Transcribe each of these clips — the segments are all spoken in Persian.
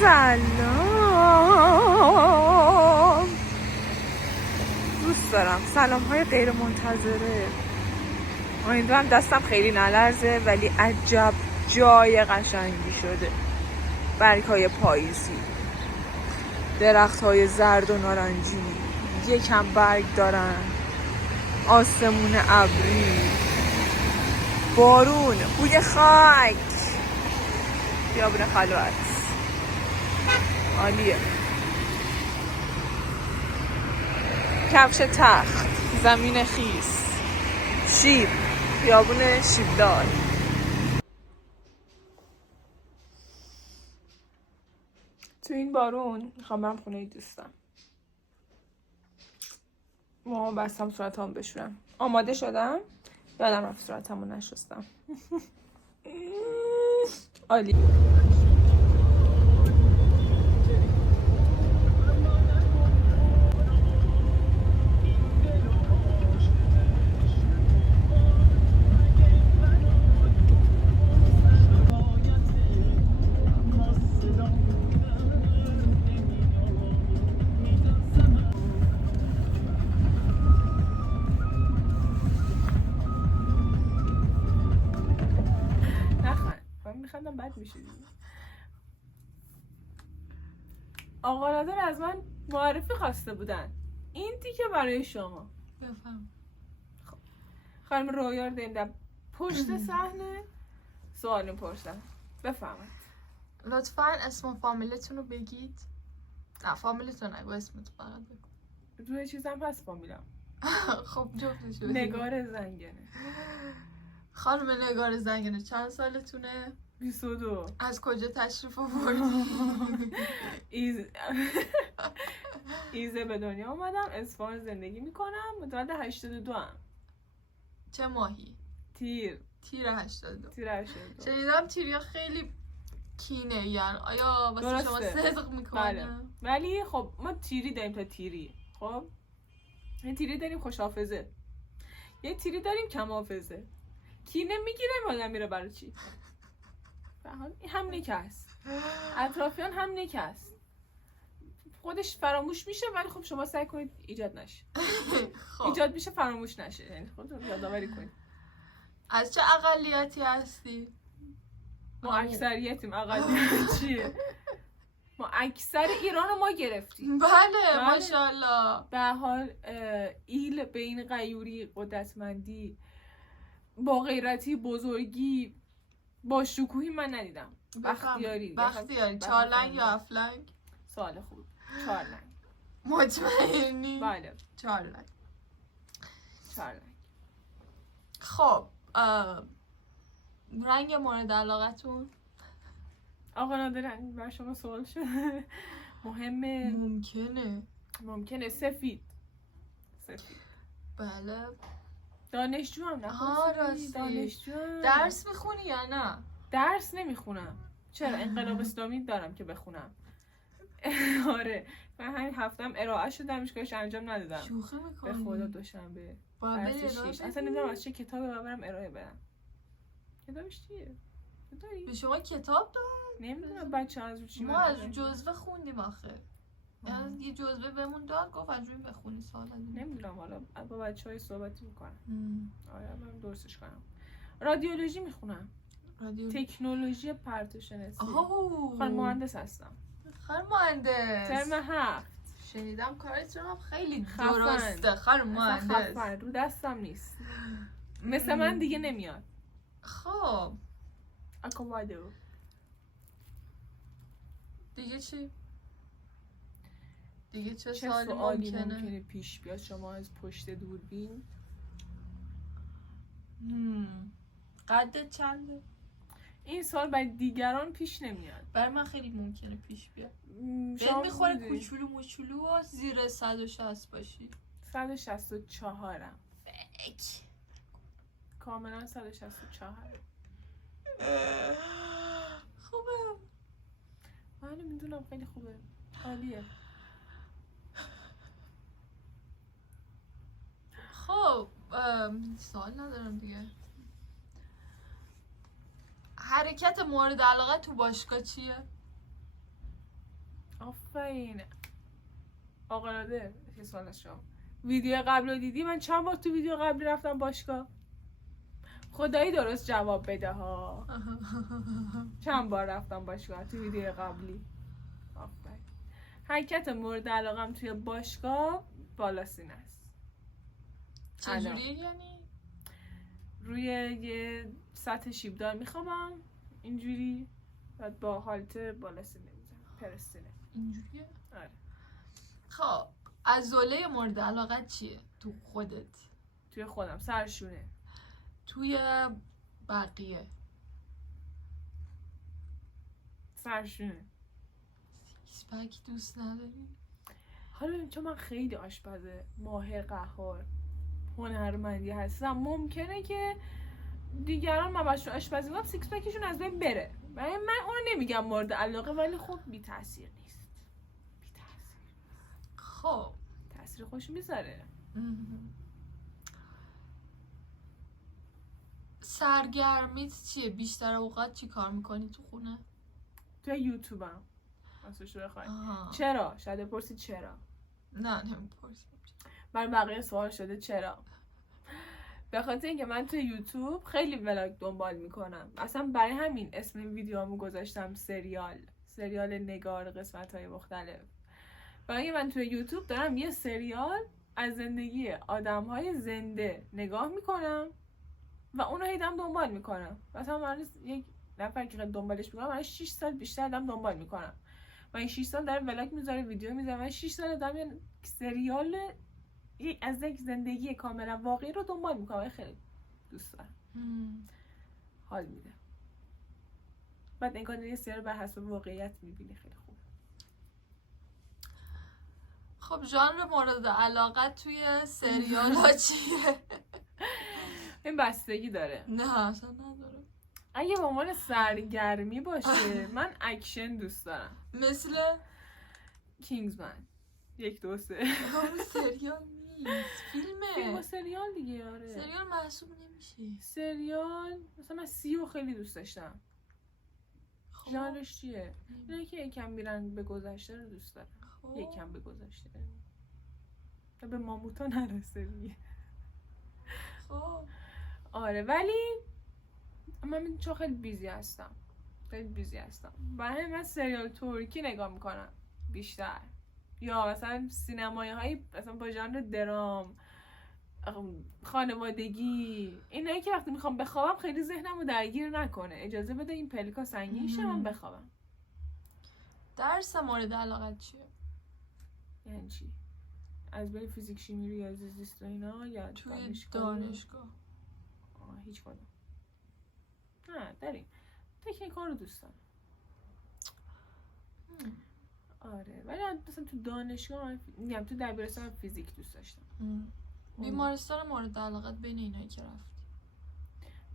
سلام. دوست دارم سلام های غیر منتظره. امیدوارم دستم خیلی نلرزه، ولی عجب جای قشنگی شده. برگ های پاییزی، درخت های زرد و نارنجی یکم برگ دارن، آسمون ابری، بارون، بوی خاک، خیابون خلوت. عالیه. کفش تخت، زمین خیس، شیب، خیابون شیبدار. تو این بارون میخوام برم خونه دوستم. موهام بستم، صورتام بشورم. آماده شدم، یادم رفت صورتمو نشستم. عالی. میخوام بد میشه. آقا نادر از من معرفی خواسته بودن. این تیکه برای شما. بفهم. خب خانم رویا رو داریم در پشت صحنه سوال میپرسم. بفهمید. لطفاً اسم و فامیلتون رو بگید. نه فامیلتون نگو، اسمتون فقط بگو. روی چیزم هست فامیلم. خب جفتشو. نگار زنگنه. خانم نگار زنگنه، چند سالتونه؟ 22. از کجا تشریف آوردی؟ ایزه به دنیا اومدم، اصفهان زندگی میکنم، متولد 82 هم. چه ماهی؟ تیر 82. تیر 82. شنیدم تیریا خیلی کینه یعنی آیا واسه شما صدق میکنه؟ بله. ولی خب ما تیری داریم تا تیری. خب یه تیری داریم خوش حافظه، یه تیری داریم کم حافظه. کینه میگیره آدم میره برای چی؟ هم نکه است، اطرافیان هم نکه است، خودش فراموش میشه ولی خب شما سعی کنید ایجاد نشه. خب. ایجاد میشه فراموش نشه، یعنی خودتون یادآوری کنید. از چه اقلیتی هستی؟ ما اکثریتیم. اقلیت چیه؟ ما اکثر ایران رو ما گرفتیم. بله ماشاءالله. به حال ایل بین غیوری، قدرتمندی، با غیرتی، بزرگی، با شکوهی من ندیدم. بختیاری. چارلنگ یا افلنگ؟ سوال خوب. چارلنگ. مطمئنی؟ بله چارلنگ. خب رنگ مورد علاقتون؟ آقا نادر رنگ بر شما سوال شده. مهمه. ممکنه سفید. بله. دانشجو هم راستی. درس میخونی یا نه؟ درس نمیخونم. چرا؟ انقلاب اسلامی دارم که بخونم. آره من همین هفتم ارائه شد دانشگاهش انجام ندادم. شوخی میکنی؟ به خدا دوشنبه اصلا نمیدونم از چه کتابی ببرم ارائه بدم. کتابش چیه؟ داری؟ به شما کتاب داد؟ نمیدونم بچه از چی. ما از جزوه خوندیم آخه. یعنی یه جزوه بهمون داد گفت از روی بخونی سال نمیدونم، حالا با بچهای صحبتی میکنم. آره من درستش کنم. رادیولوژی میخونم. تکنولوژی پرتوشناسی. خانم مهندس هستم. خانم مهندس ترم 7. شنیدم کارتون هم خیلی درسته. خانم مهندس رو دستم نیست. مثل من دیگه نمیاد. خب اکوادو دیگه چی؟ دیگه چه سوالی ممکنه پیش بیاد شما از پشت دوربین؟ قدت چنده؟ این سال برای دیگران پیش نمیاد، برای من خیلی ممکنه پیش بیاد. بهت میخوره کوچولو موچولو و زیر 160 باشی. 164م کاملا 164. خوبه. بله میدونم خیلی خوبه. عالیه. خب سوال ندارم دیگه. حرکت مورد علاقه تو باشگاه چیه؟ آفرین. آقالاده که سالش شما ویدیو قبل رو دیدی؟ من چند بار تو ویدیو قبلی رفتم باشگاه. خدایی درست جواب بده ها. چند بار رفتم باشگاه تو ویدیو قبلی. آفرین. حرکت مورد علاقم توی باشگاه بالا سینه است. چجوریه یعنی؟ روی یه سطح شیبدار میخوابم اینجوری، بعد با حالت بالا سینه میزنم، پرستینه. اینجوریه؟ آره. خب عضله مورد علاقت چیه تو خودت؟ توی خودم سرشونه. توی بقیه؟ سرشونه. سیکس پک دوست نداری؟ حالا ببین چون من خیلی آشپز ماهر قهار هنرمندی هستم، ممکنه که دیگران من باشه آشپزی کنم سیکس پکشون از بین بره. من اونو نمیگم مورد علاقه، ولی خب بی تاثیر نیست. بی تاثیر. خب تاثیر خوش میذاره. سرگرمیت چیه؟ بیشتر اوقات چی کار میکنی تو خونه؟ تو یوتیوبم واسه رو بخوای. چرا؟ شاید بپرسید چرا؟ نه نمیپرسیم. برای بقیه سوال شده چرا؟ به خاطر اینکه من تو یوتیوب خیلی ولاگ دنبال میکنم. اصلا برای همین اسم این ویدیوامو گذاشتم سریال نگار قسمت‌های مختلف. برای اینکه من تو یوتیوب دارم یه سریال از زندگی آدم‌های زنده نگاه میکنم و اونو هیدم دنبال میکنم. مثلا من یک نفر که دنبالش میکنم، من 6 سال بیشتر دارم دنبال میکنم و این 6 سال داره ولاگ میذاره، ویدیو میذاره. من 6 سال دارم یه سریال از یک زندگی کاملا واقعی رو دنبال میکنم. خیلی دوست دارم. حال میده. بعد انگار یه سریال بر حسب واقعیت میبینی، خیلی خوب. خب ژانر مورد علاقت توی سریال ها چیه؟ این بستگی داره. نه اصلا نداره. اگه به عنوان سرگرمی باشه من اکشن دوست دارم. مثل کینگزمن 1 2 3. همون سریال نیست، فیلمه. فیلم و سریال دیگه. آره سریال محسوب نمیشه. سریال مثلا من سیو خیلی دوست داشتم. خب. ژانرش چیه؟ اینه که یکم میرن به گذشته رو دوست دارم. خب. یکم به گذشته به ماموتا نرسه دیگه. خب آره ولی من چون خیلی بیزی هستم برای من سریال ترکی نگاه میکنم بیشتر، یا مثلا سینمایی هایی مثلا با ژانر درام، خانوادگی، اینایی که وقتی میخوام بخوابم خیلی ذهنمو درگیر نکنه، اجازه بده این پلیکا سنگین شه من بخوابم. درس مورد علاقت چیه؟ یعنی چی؟ از بین فیزیک، شیمی، ریاضی، زیست و اینا یا توی دانشگاه؟ هیچ کدوم. نه داریم. تکنیکا رو دوست دارم. آره ولی مثلا تو دانشگاه میگم تو دبیرستان فیزیک دوست داشتم. بیمارستان مورد علاقت بین اینایی که رفتی؟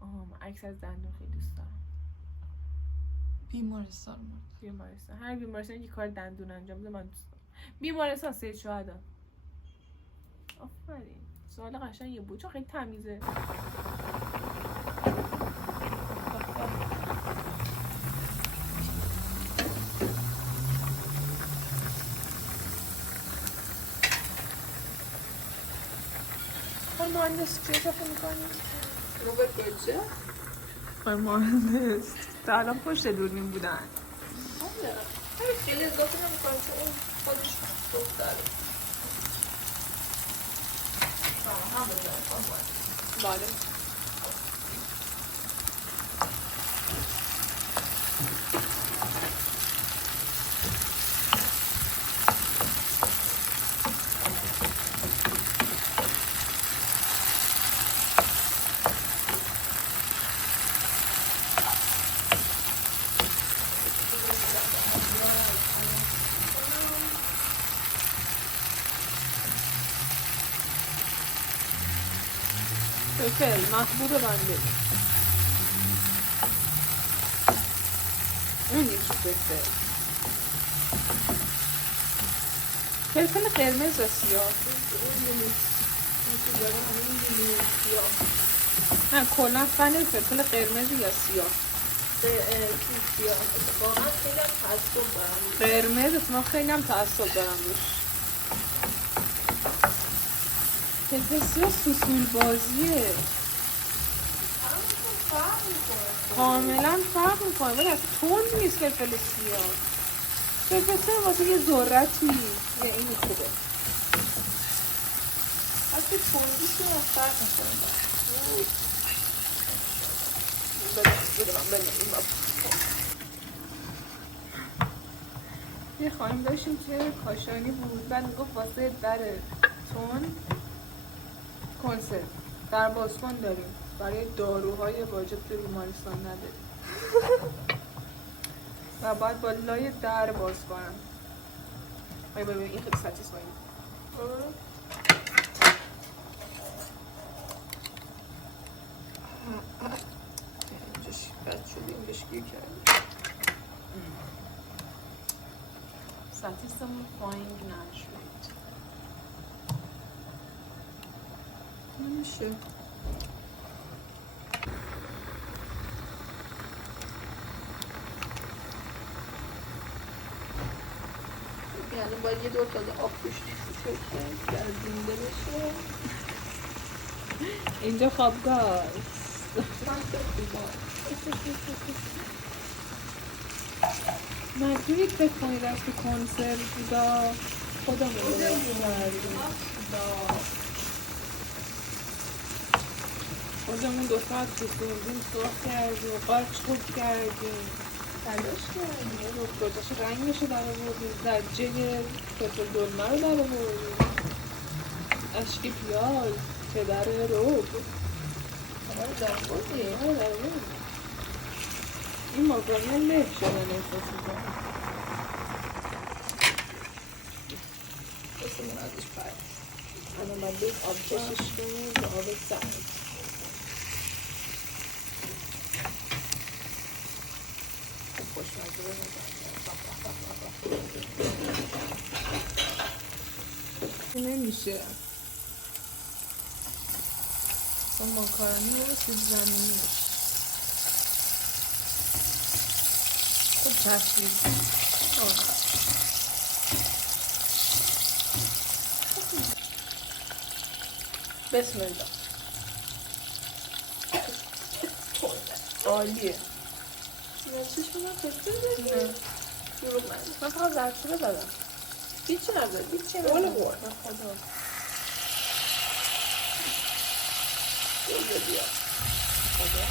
من عکس از دندون خیلی دوست دارم. بیمارستان هر بیمارستانی که کار دندون انجام بده من دوست دارم. بیمارستان سید شهدا. آفرین. سوال قشنگه بود چون خیلی تمیزه. مهندس چی اضافه میکنی؟ روبرت گوچه؟ مهندس تا الان پشت دوربین بودن. خیلی اضافه نمیکنم چون اون خودش دختره. هم بزنم بله. فلفل محبوب بنده. این یکی فلفل قرمز و سیاه. نه کلا فن فلفل قرمز یا سیاه. سیاه واقعا خیلی هم تعصب دارم. قرمز ما خیلی هم تعصب دارم روش. بسیار سوسول بازیه. کاملا فرق میکنه ولی اصلا تند نیست فلفل سیاه. فلفل سیاه واسه یه ذرتی یه اینی خوبه. حتی تندیش که فرق میکنه. یه خانم داشتیم که کاشانی بود بعد میگفت واسه در تون کنسرت در بازکن داریم برای داروهای واجب توی بیمارستان نداریم و باید با لای در باز کنم. ببین این خیلی ساتیسفاینگ. اینجاش بد شده اینجاش گیر کردی. satisfying نشد. نمیشه. یعنی باید یه دور تازه آب توش گردونده بشه. اینجا خوابگاه است. مجبوری فکر کنید از تو کنسرت بودا خودمون رو خودمون 2 ساعت رسوندیم سرخ کردیم قارچ خوب کردیم تلاش کردیم گذاشت رنگش رو در آوردیم زجه فلفل دلمه رو در آوردیم اشک پیاز پدر روب این ماکارونی له شدن احساس میکنم بسیمون ازش پرد الان باید بید آب کشش کنیم به آب سرد خوب خوشمزه بزن نمیشه اون ماکارونی رو سیب زمینیش خوب تشکیل بسم الله عالیه چیش میدم فکر بزنیم دروغ من فقط زرچوبه دادم هیچی نداره هیچی قول نداره قول خدا گل بیا خدا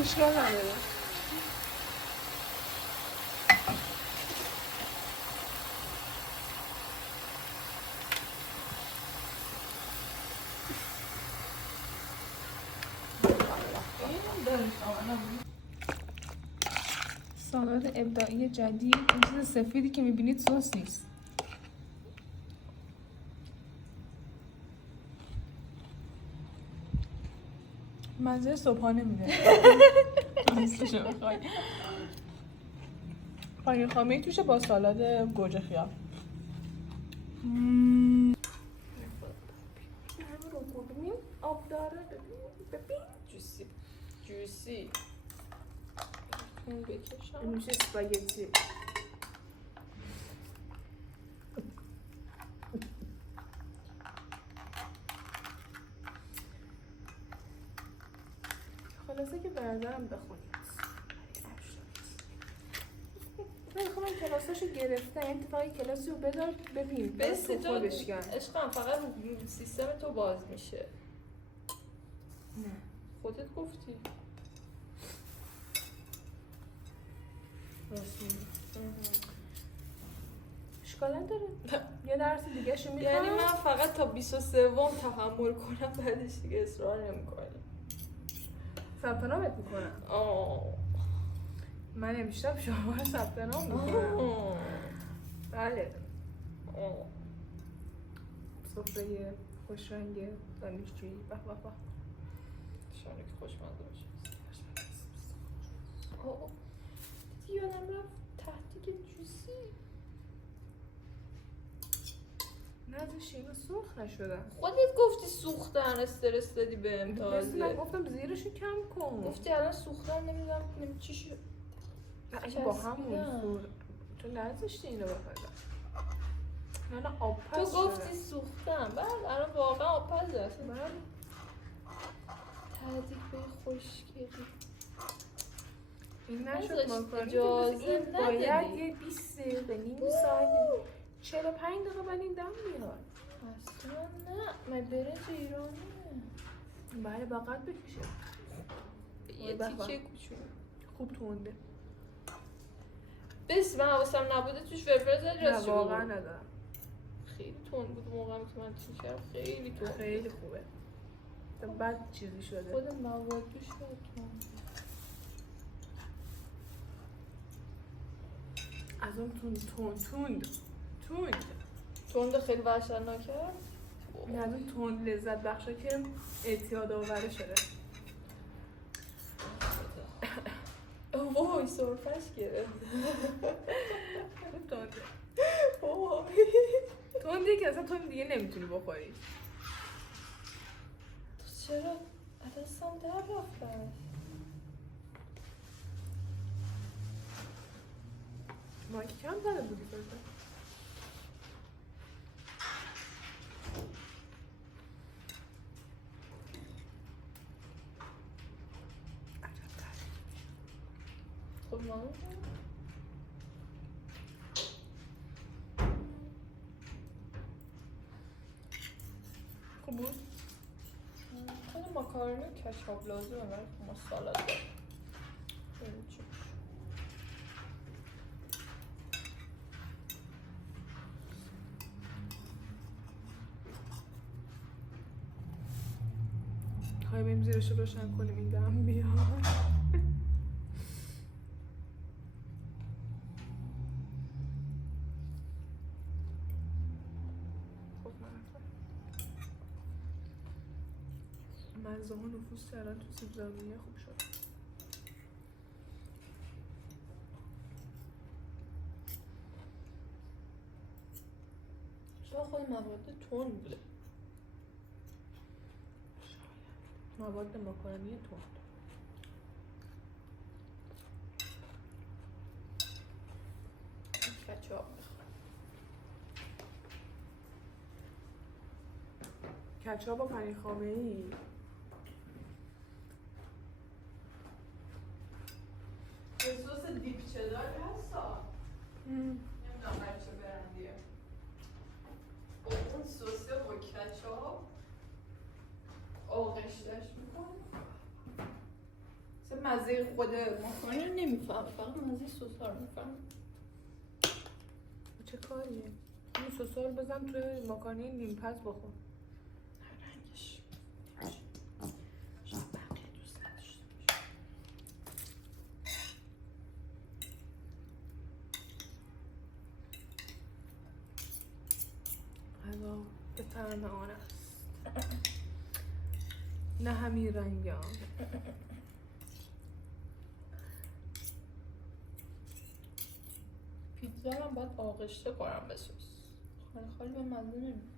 اشکال نداره سالاد ابداعی جدید این چیز سفیدی که میبینید سس نیست مزه صبحانه میده نیستشو بخوای پنیر خامه‌ای توشه با سالاد گوجه خیار آب داره ببین جوسی جوسی این بکشم این میشه اسپاگتی خلاصه که به نظرم بخونید من کلاساشو گرفتم اتفاقی کلاسی رو بدار ببین بسی تو خودش کرد عشقم فقط سیستم تو باز میشه نه خودت گفتی اشکال نداره یه درس دیگه شو میخوام یعنی من فقط تا 23 تحمل کنم بعدش دیگه اصرار نمیکنم ثبت نامت میکنم من امشب شما رو ثبت نام میکنم. بله. سفره خوشرنگ دانشجویی. به به به. شانه که خوشمزه باشه. دیدی یادم رفت تحتیک جوسی. نذاشی اینا سرخ نشدن. خودت گفتی سوختن، استرس دادی بهم من تازه. گفتم زیرشو کم کن. گفتی الان سوختن، نمیدونم چی شد. اگه با همون سور تو نذاشتی اینو بپزم. نه آبپز تو گفتی سوختن، بعد الان واقعا آبپزه اصلا. من تحتیک به خوشگلی. این نشد نذاشت ماکارونی اجازه که این ندادی. باید یه 20 دقیقه نیم ساعت 45 دقیقه بعد این دم میاد. اصلا نه، من برنج ایرانیه. بله باقت بکشه. یه تیکه کوچولو خوب تونده. بس من حواسم نبوده توش فلفل زدی نه راست واقعا ندارم. خیلی تند بود موقعی که من توش کردم، خیلی تند. خیلی خوبه. بعد چیزی شده. خود مواد توش تند. از اون تند خیلی وحشتناکه. نه از اون تند لذت بخشه که اعتیاد آوره شده. وای سرفش گرفت. خوب تنده. تنده که اصلا تو دیگه نمیتونی بخوری. تو چرا دستم در رفته؟ مایک کم زده بودی فرده. خب من خوب بود؟ خیلی ماکارونی و کچاپ لازمه ولی ما سالاد داریم. خیلی چیز. خواهی بریم زیرش رو روشن کنیم این دم بیاد. خب مزه ها نفوذ کردن تو سیب زمینی خوب شد. شاید خود مواد تند بوده. مواد ماکارونی تند. کچاپ میخوام. کچاپ و پنیر خامه‌ای. یه سس دیپ چدار هستا. نمیدونم بچه برندیه. اون سس با کچاپ آغشتش میکنه. مثلا مزه خود ماکارونی رو نمیفهم، فقط مزه سس ها رو میفهم. چه کاریه؟ این سس‌ها رو بزن توی ماکارونی نیمپز بخور. رنگش شاید بقیه دوست نداشته باشه. غذا به طعم آن است. نه همین رنگ آن. پیتزا رو باید آغشته کنم به سس. خالی خالی به مزه نمیده.